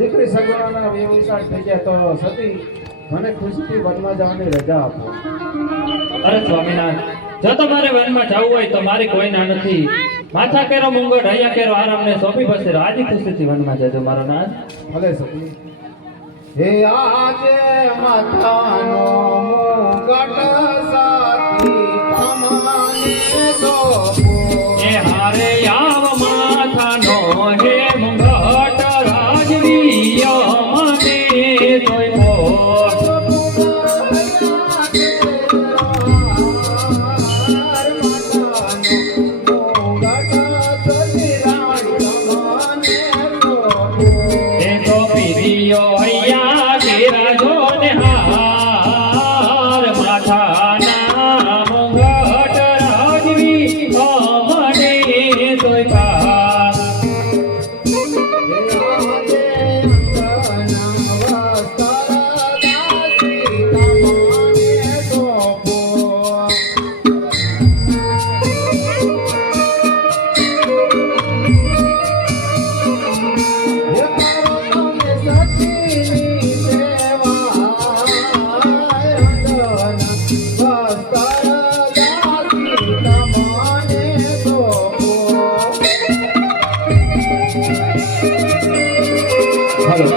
દીકરી સગવડના વ્યવસાય થઈ જાય તો સતી મને ખુશીથી વનમાં જવાની રજા આપો. અરે સ્વામિનાથ, જો તમારે વનમાં જવું હોય તો મારી કોઈ ના નથી. માથા કેરો મુંગટ હૈયા કેરો આરામ ને સોંપી પછી રાજી ખુશીથી વનમાં જજો મારો નાથ. ભલે સતી. હે આજે માથાનો મુગટ સાથી તમાને સોંપો. એ હારે આવ માથાનો હે મુંગટ રાજવી મને સોંપો. એ તો પીરિયો હૈયા કેરા જોને હાર માથાના મુંગટ રાજવી મને સોંપા. Hello.